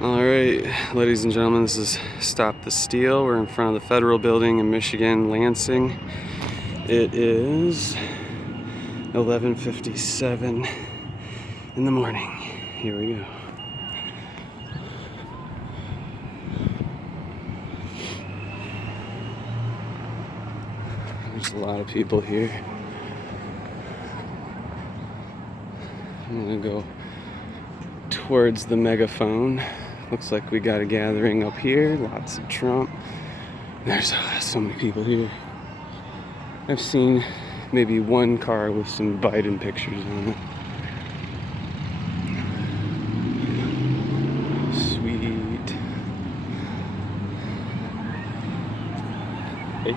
Alright, ladies and gentlemen, this is Stop the Steal. We're in front of the Federal Building in Michigan, Lansing. It is 11:57 in the morning. Here we go. There's a lot of people here. I'm gonna go towards the megaphone. Looks like we got a gathering up here. Lots of Trump. There's so many people here. I've seen maybe one car with some Biden pictures on it. Sweet. Hey.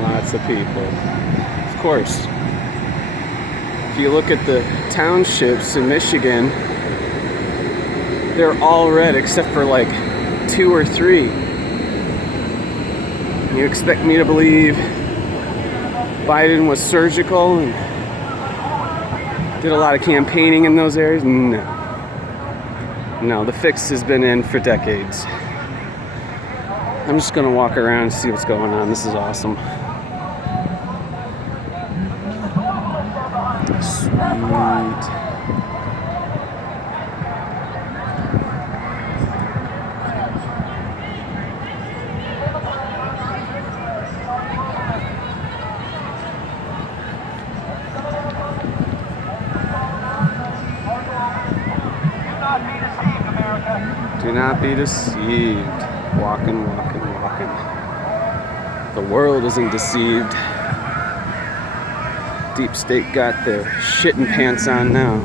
Lots of people. Of course. If you look at the townships in Michigan, they're all red except for like 2 or 3. You expect me to believe Biden was surgical and did a lot of campaigning in those areas? No, the fix has been in for decades. I'm just gonna walk around and see what's going on. This is awesome. Sweet. Do not be deceived. Walking. The world isn't deceived. Deep State got their shitting pants on now.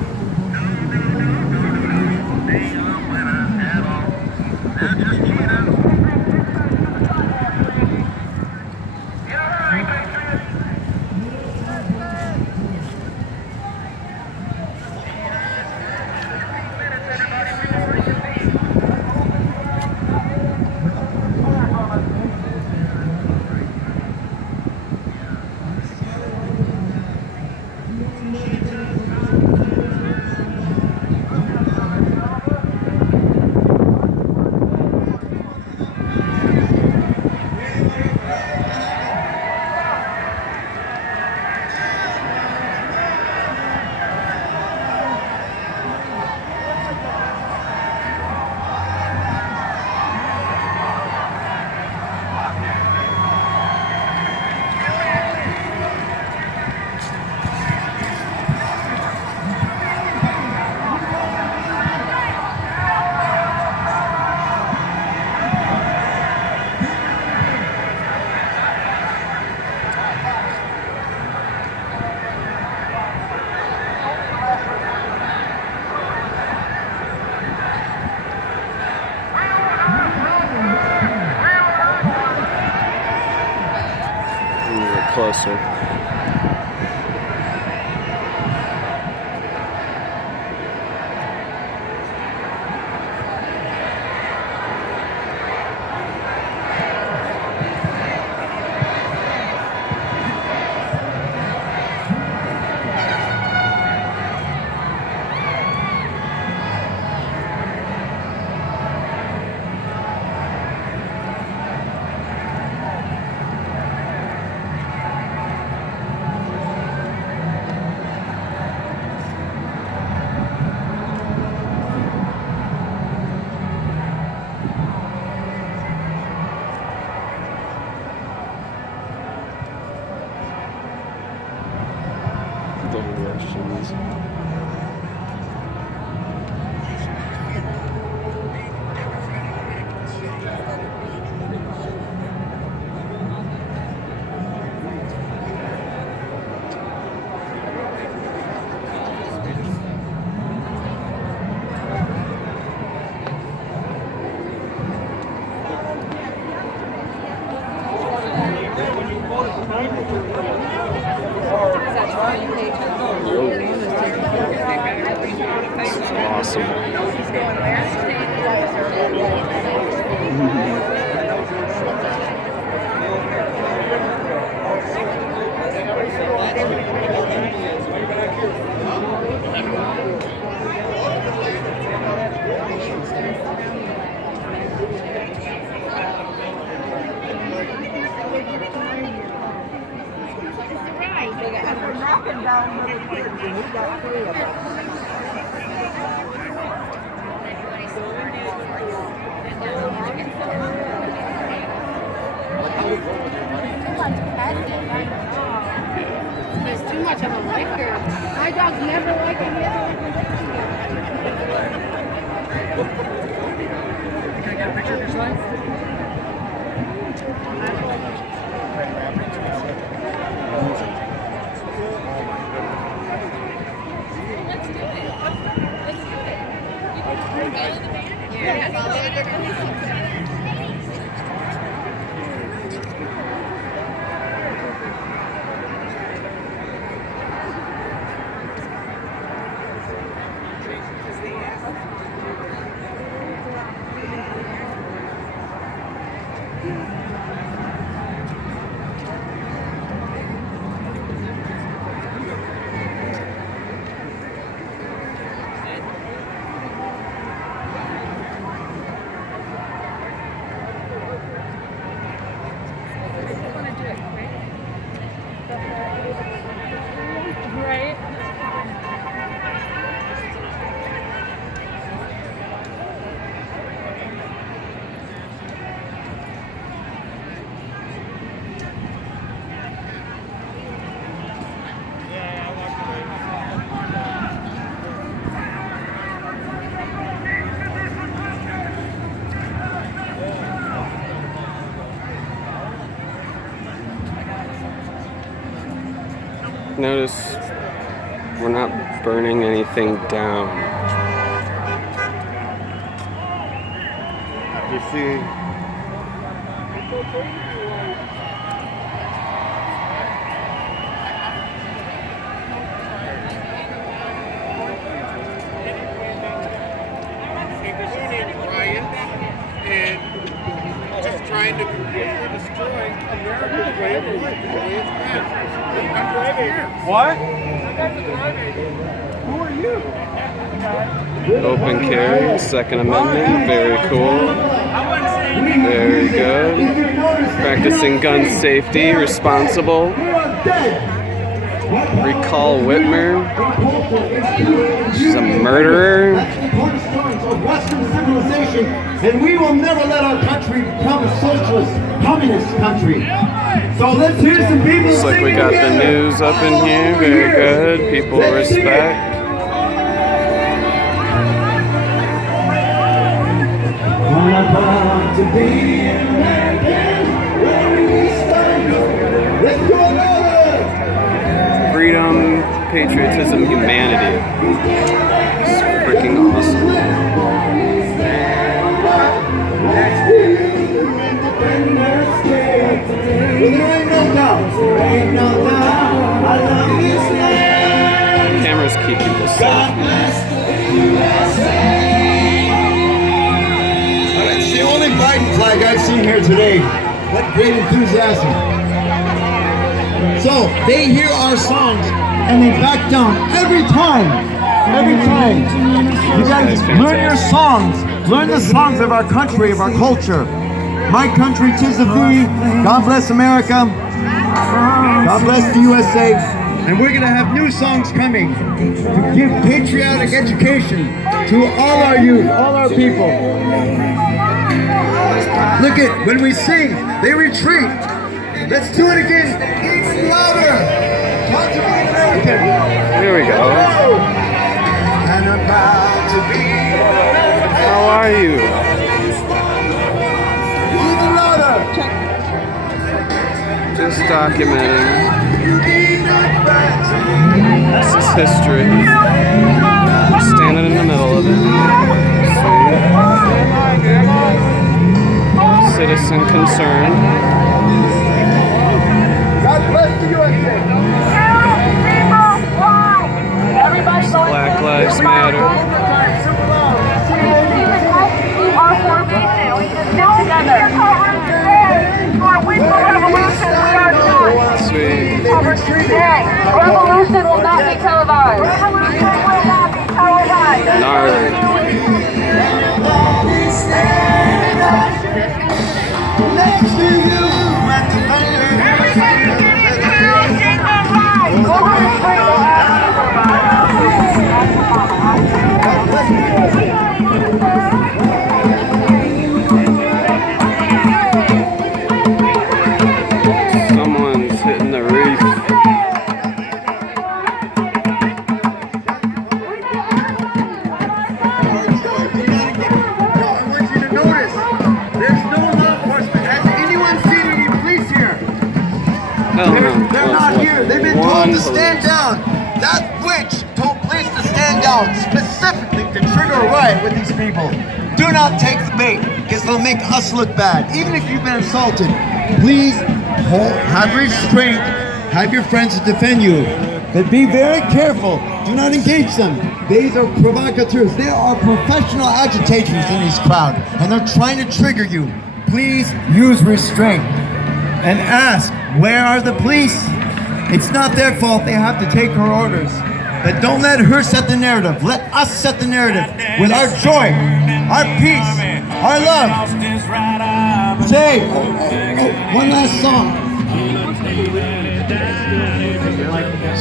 Closer. Russians. There's too much of a liquor. My dogs never like any other liquor. Can I get a picture of your son? Let's do it. Let's do it. Yeah. Right? Notice we're not burning anything down. You see? And just trying to completely destroy America's way of life, the way it's been. What? Who are you? Open carry, Second Amendment, very cool. Very good. Practicing gun safety, responsible. Recall Whitmer. She's a murderer. Western civilization, and we will never let our country become a socialist, communist country. So let's hear some people. Looks like we got the news up in here. Very good. People respect. Freedom, patriotism, humanity. It's freaking awesome. Cameras keep people safe. It's the only Biden flag I've seen here today. What great enthusiasm. So they hear our songs and they back down every time. Every time. You guys learn your songs. Learn the songs of our country, of our culture. My country, 'tis of thee. God bless America. God bless the USA. And we're going to have new songs coming to give patriotic education to all our youth, all our people. Look at, when we sing, they retreat. Let's do it again. It's louder. American. Here we go. And I'm proud to be. How are you? Even louder. Just documenting. This is history. We're standing in the middle of it. See? Citizen concern. God bless the USA. Black Lives Matter. Our formation, we can stick together. Sweet. Revolution will not be televised. Revolution will not be televised. Gnarly. Everybody, Hell no. They're not here. They've been told to stand down. That witch told police to stand down specifically to trigger a riot with these people. Do not take the bait because they'll make us look bad. Even if you've been assaulted, please have restraint. Have your friends to defend you. But be very careful. Do not engage them. These are provocateurs. They are professional agitators in this crowd, and they're trying to trigger you. Please use restraint and ask, where are the police? It's not their fault. They have to take her orders. But don't let her set the narrative. Let us set the narrative with our joy, our peace, our love. Say, one last song.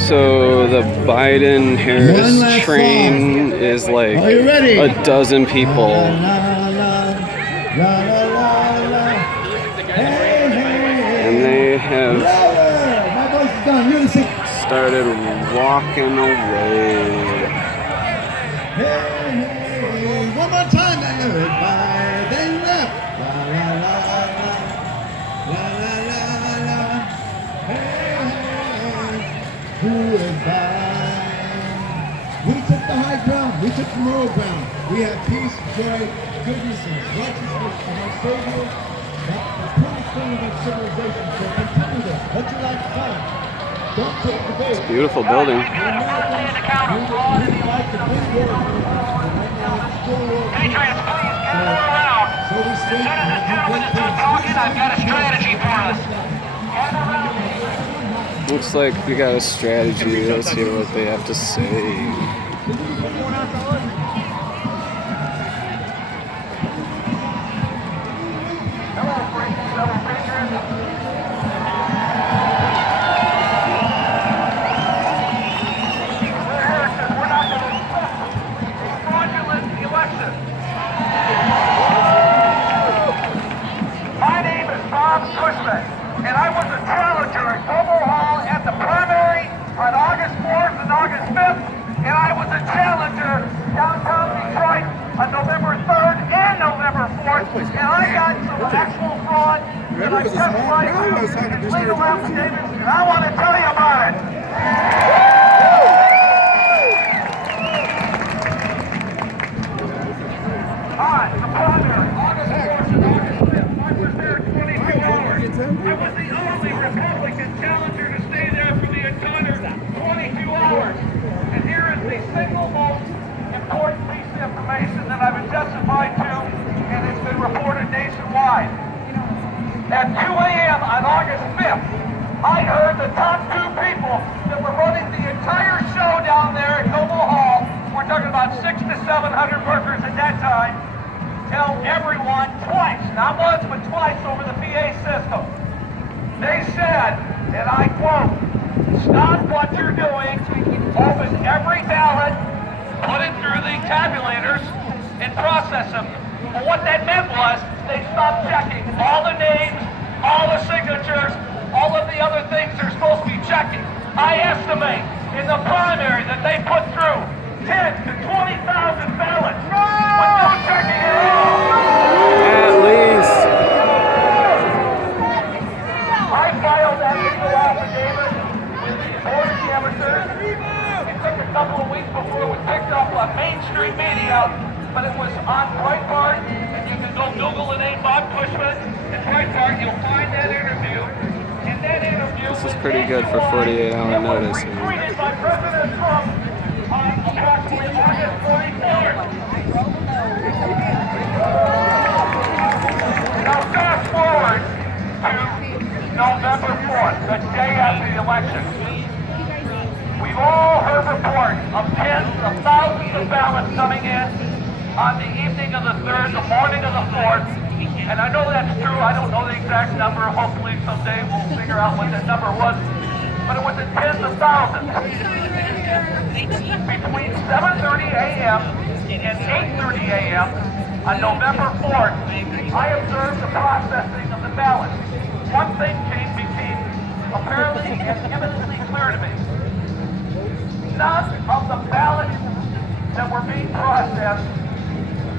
So the Biden-Harris train is like a dozen people. And they have started walking away. One more time, everybody. They left. We took the high ground. We took the low ground. We have peace, joy, goodness, and righteousness of our Savior. The cornerstone of our civilization. So continue this. What you like to find. Don't take the bait. Beautiful building. We like the big word. Right now, it's still a war. Patriots, please gather around. So we As soon as this gentleman is done talking, I've got a strategy for us. Looks like we got a strategy. Let's hear what they have to say. And I was a challenger at Global Hall at the primary on August 4th and August 5th, and I was a challenger downtown Detroit on November 3rd and November 4th, and I got some actual fraud that I testified to in legal affidavits, and I want to tell you about it. On the primary, August 4th and August 5th, I was there 22 hours. I was the only Republican challenger to stay there for the entire 22 hours. And here is the single most important piece of information that I've been testified to, and it's been reported nationwide. At 2 a.m. on August 5th, I heard the top two people that were running the entire show down there at Noble Hall, we're talking about 600 to 700 workers at that time, tell everyone twice, not once, but twice over the PA system. They said, and I quote, stop what you're doing, open every ballot, put it through the tabulators, and process them. Well, what that meant was they stopped checking all the names, all the signatures, all of the other things they're supposed to be checking. I estimate in the primary that they put through 10 to 20,000 ballots with no checking at all. At least. I filed that legal affidavit with the Board of Canvassers. It took a couple of weeks before it was picked up on mainstream media, but it was on Breitbart, and you can go Google the name Bob Cushman and Breitbart, you'll find that interview. And that interview This is pretty good for 48-hour notice. was retweeted by President Trump on approximately August 24th. Now fast forward to November 4th, the day after the election. We've all heard reports of tens of thousands of ballots coming in on the evening of the 3rd, the morning of the 4th. And I know that's true. I don't know the exact number. Hopefully someday we'll figure out what that number was. But it was in tens of thousands. Between 7:30 a.m. and 8:30 a.m. on November 4th, I observed the processing of the ballots. One thing became apparently and eminently clear to me. None of the ballots that were being processed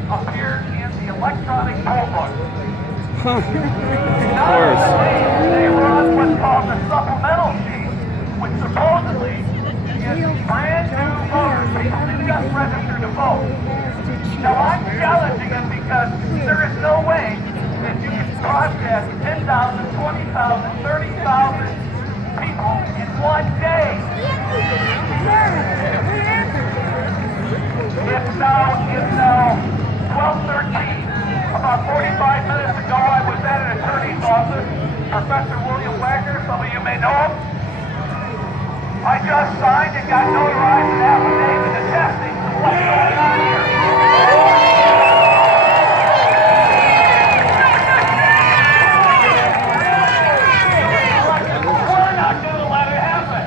appeared in the electronic poll book. Huh. Of None of course. the names they were on what's called the supplemental challenging it because there is no way that you can process 10,000, 20,000, 30,000 people in one day. It's now 12:13. About 45 minutes ago, I was at an attorney's office. Professor William Wagner, some of you may know him. I just signed and got notarized an affidavit attesting to what's going on here. We're not going to let it happen.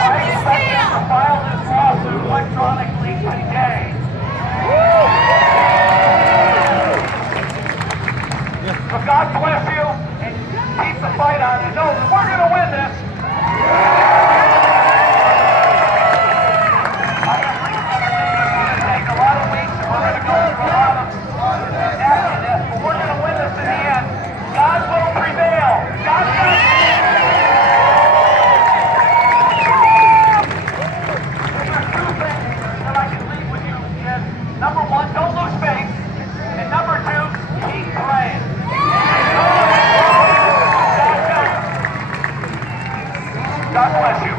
I expect them to file this lawsuit electronically today. So God bless you and keep the fight on. You know that we're going to win this. I don't think it's going to take a lot of weeks and we're going to go through a lot of nastiness, but we're going to win this in the end. God will prevail. God bless you. Number one, don't lose faith. And number two, keep praying. God bless you.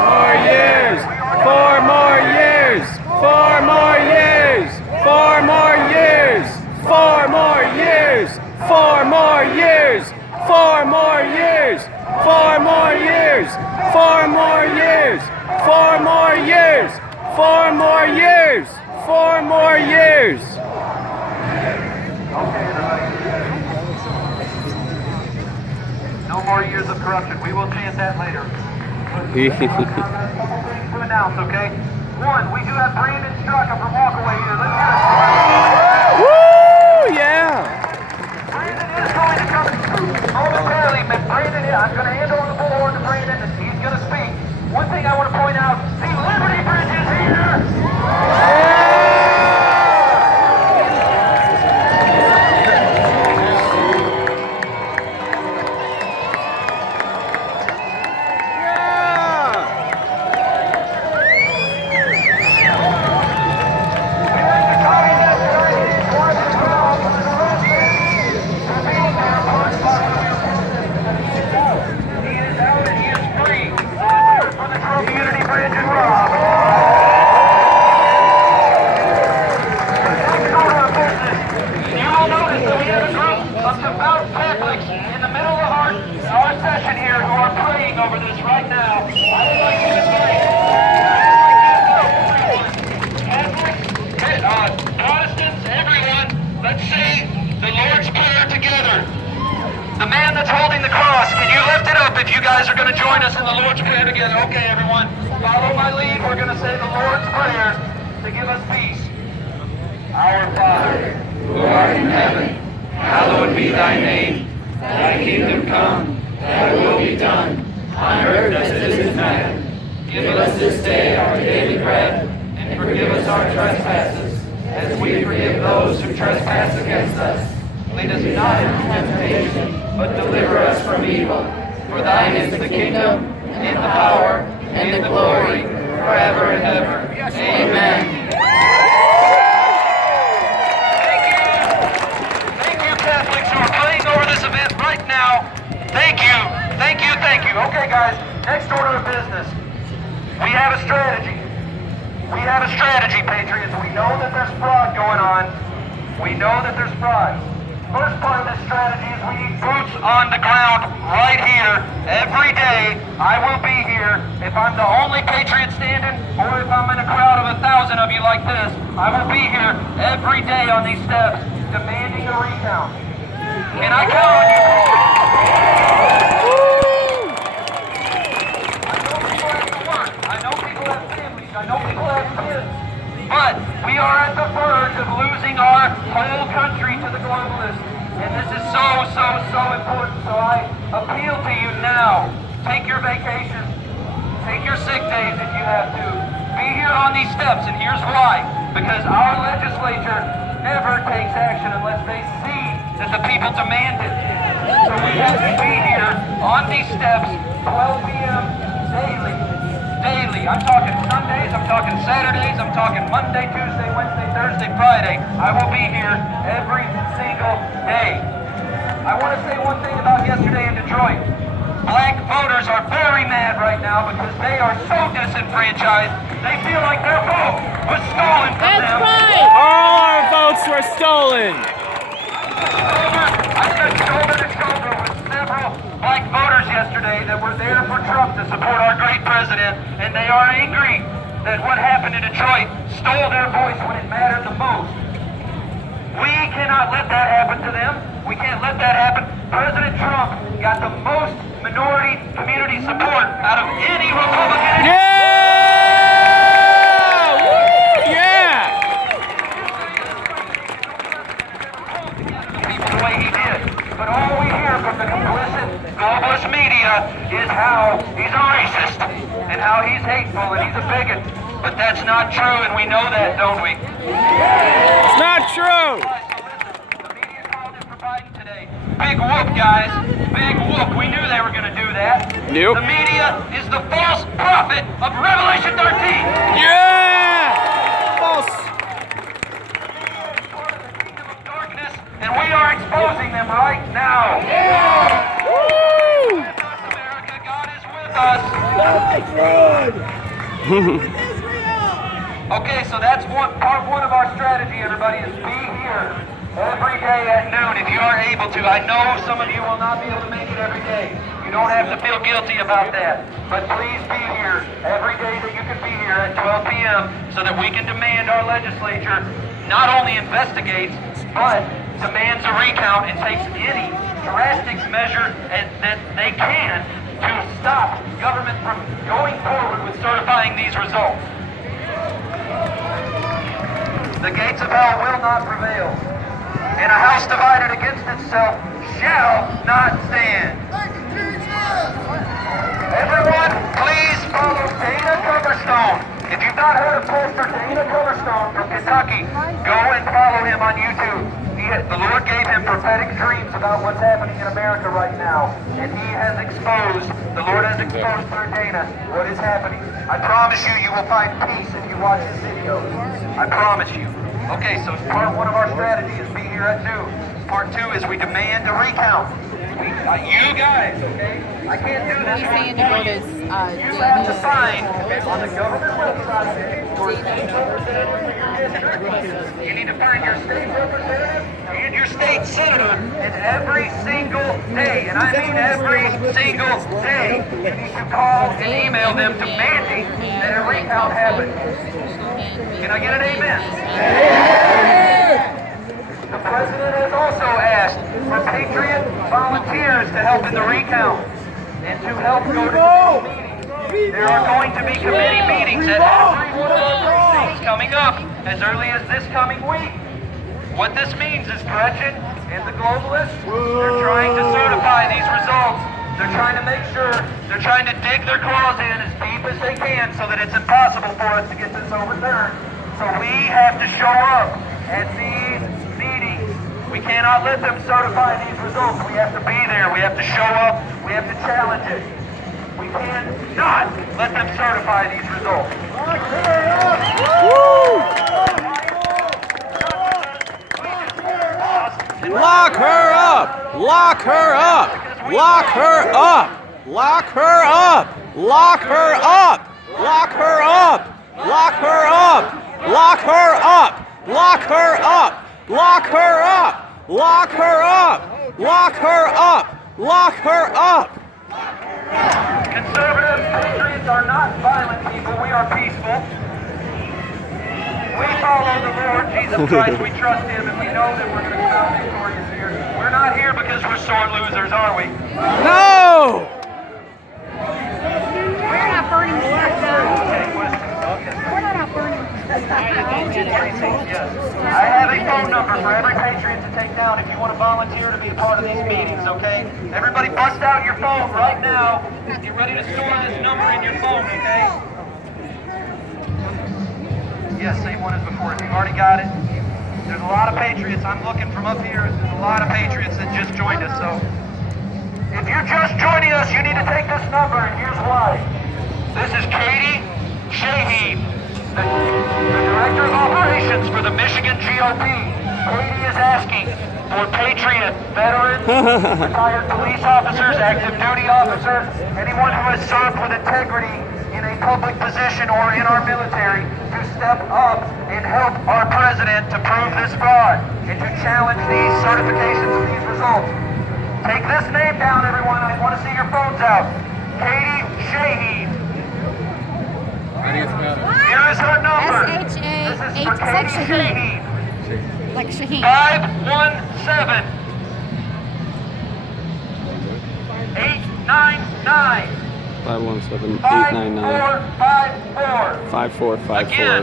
More years! 4 more years! 4 more years! 4 more years! 4 more years! 4 more years! 4 more years! 4 more years! 4 more years! 4 more years! 4 more years! 4 more years! Okay, everybody. No more years of corruption. We will chant that later. To announce, okay? One, we do have Brandon Straka from Walkaway here. Let's hear it. Woo! Yeah! Brandon is going to come momentarily, but Brandon, I'm going to hand over the bullhorn to Brandon, and he's going to speak. One thing I want to point out, the Liberty Bridge is here! Because our legislature never takes action unless they see that the people demand it. So we have to be here on these steps 12 p.m. daily. Daily. I'm talking Sundays, I'm talking Saturdays, I'm talking Monday, Tuesday, Wednesday, Thursday, Friday. I will be here every single day. I want to say one thing about yesterday in Detroit. Black voters are very mad right now because they are so disenfranchised. They feel like their vote was stolen from them. That's right. All our votes were stolen. I stood shoulder to shoulder with several black voters yesterday that were there for Trump to support our great president, and they are angry that what happened in Detroit stole their voice when it mattered the most. We cannot let that happen to them. We can't let that happen. President Trump got the most minority community support out of any Republican. Yeah! Woo! Yeah! People the way he did. But all we hear from the complicit globalist media is how he's a racist and how he's hateful and he's a bigot. But that's not true, and we know that, don't we? It's not true! The media called it for Biden today. Big whoop, guys. Big whoop. We knew they were going to do that. Nope. The media is the false prophet of Revelation 13. Yeah! False. Darkness, and we are exposing them right now. Woo! America, God is with us. Okay, so that's part one of our strategy, everybody, is be here every day at noon if you are able to. I know some of you will not be able to make it every day. You don't have to feel guilty about that. But please be here every day that you can be here at 12 p.m. so that we can demand our legislature not only investigates, but demands a recount and takes any drastic measure that they can to stop government from going forward with certifying these results. The gates of hell will not prevail, and a house divided against itself shall not stand. Everyone, please follow Dana Coverstone. If you've not heard of Pastor Dana Coverstone from Kentucky, go and follow him on YouTube. The Lord gave him prophetic dreams about what's happening in America right now, and the Lord has exposed through Dana what is happening. I promise you, you will find peace if you watch his videos. I promise you. Okay, so part one of our strategy is be here at noon. Part two is we demand a recount. You guys, okay? I can't do this. He's saying to go to You have to find on the government website your state representative. You need to find your state representative and your state senator, and every single day, and I mean every single day, you need to call and email them demanding that a recount happen. Can I get an amen? The president has also asked for Patriot volunteers to help in the recount and to help go to meetings. There are going to be committee meetings at every one of our precincts coming up as early as this coming week. What this means is Gretchen and the globalists, they're trying to certify these results. They're trying to make sure, they're trying to dig their claws in as deep as they can so that it's impossible for us to get this overturned. So we have to show up at these meetings. We cannot let them certify these results. We have to be there. We have to show up. We have to challenge it. We cannot let them certify these results. Woo! Lock her up! Lock her up! Lock her up! Lock her up! Lock her up! Lock her up! Lock her up! Lock her up! Lock her up! Lock her up! Lock her up! Lock her up! Lock her up! Conservative patriots are not violent people. We are peaceful. We follow the Lord Jesus Christ. We trust Him, and we know that we're going to come out victorious here. We're not here because we're sore losers, are we? No! We're not burning stuff down. Okay, questions? We're not out burning. Yes. I have a phone number for every patriot to take down if you want to volunteer to be a part of these meetings, okay? Everybody bust out your phone right now. Get ready to store this number in your phone, okay? Yes, same one as before. If you've already got it. There's a lot of patriots. I'm looking from up here. There's a lot of patriots that just joined us, so If you're just joining us, you need to take this number, and here's why. This is Katie Shaheen, the Director of Operations for the Michigan GOP. Katie is asking for patriot veterans, retired police officers, active duty officers, anyone who has served with integrity in a public position or in our military to step up and help our president to prove this fraud and to challenge these certifications of these results. Take this name down, everyone. I want to see your phones out. Katie Shaheen. Here is her number. S-H-A-H. This is for Katie Shaheen. Like Shaheen. 517 899 517 5454. 5454. Again,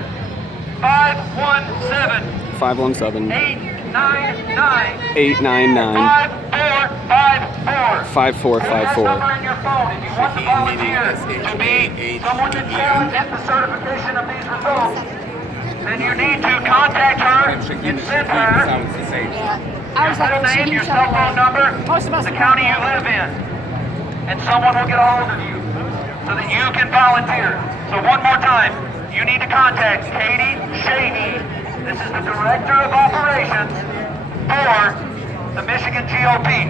517 517 899 899 5454. 5454. Number in your phone. If you want to volunteer to be someone to challenge the certification of these results, then you need to contact her and send her Yeah. your full name, your cell phone number, Most of us the county you live in, and someone will get a hold of you so that you can volunteer. So one more time, you need to contact Katie Shaheen. This is the Director of Operations for the Michigan GOP.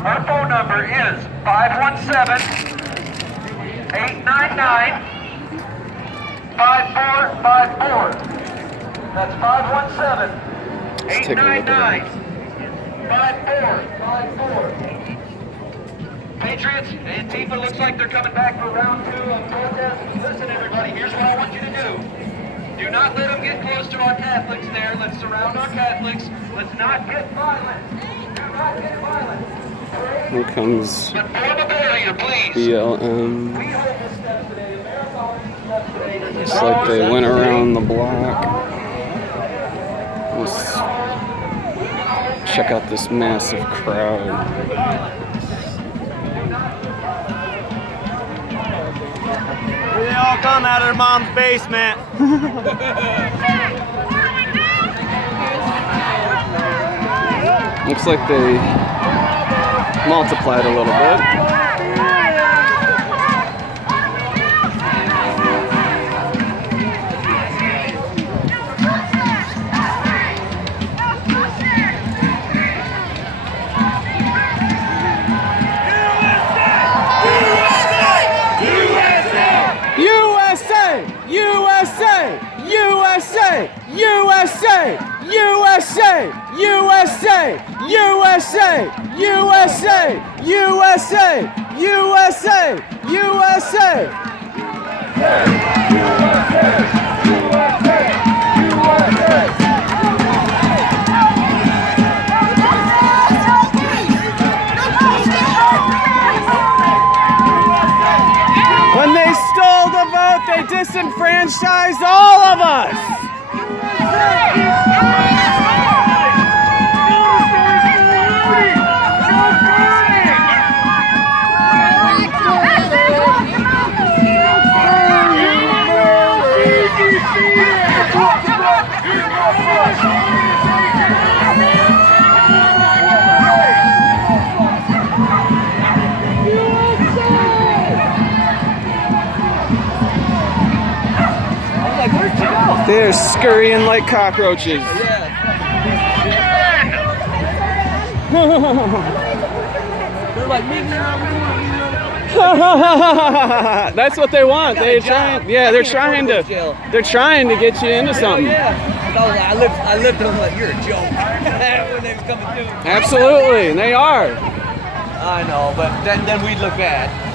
Her phone number is 517-899-5454. That's 517-899-5454. Patriots, Antifa looks like they're coming back for round 2 of protest. Listen, everybody, here's what I want you to do. Do not let them get close to our Catholics there. Let's surround our Catholics. Let's not get violent. Do not get violent. Here comes But form a barrier, please. BLM. We hold this step today. America holds this step today. It's like they went around the block. Let's check out this massive crowd. They all come out of their mom's basement. Looks like they multiplied a little bit. When they stole the vote, they disenfranchised all of us. They're scurrying like cockroaches. That's what they want. They're trying. Yeah, they're trying to. They're trying to get you into something. I lived on like you're a joke when they was coming through. Absolutely, and they are. I know, but then we'd look bad.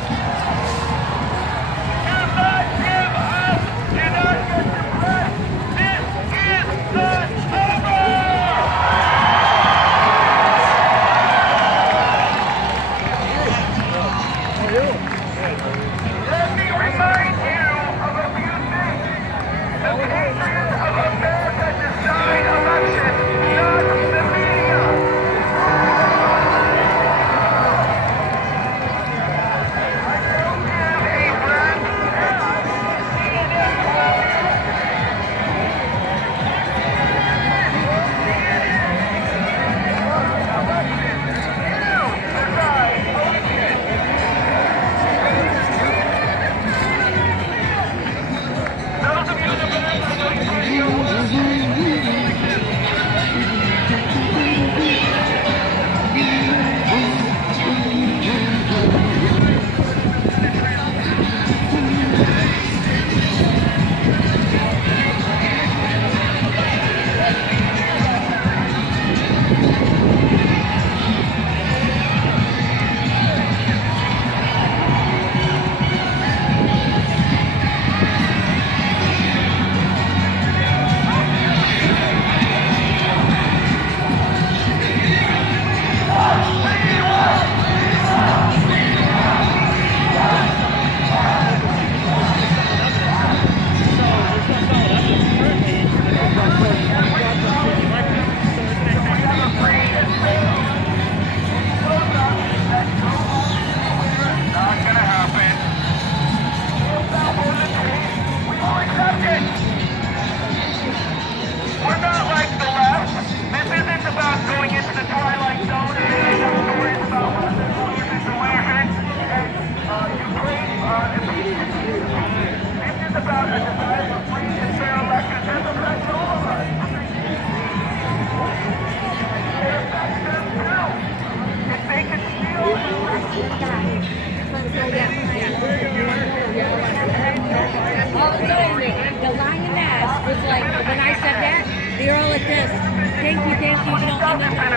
you know anything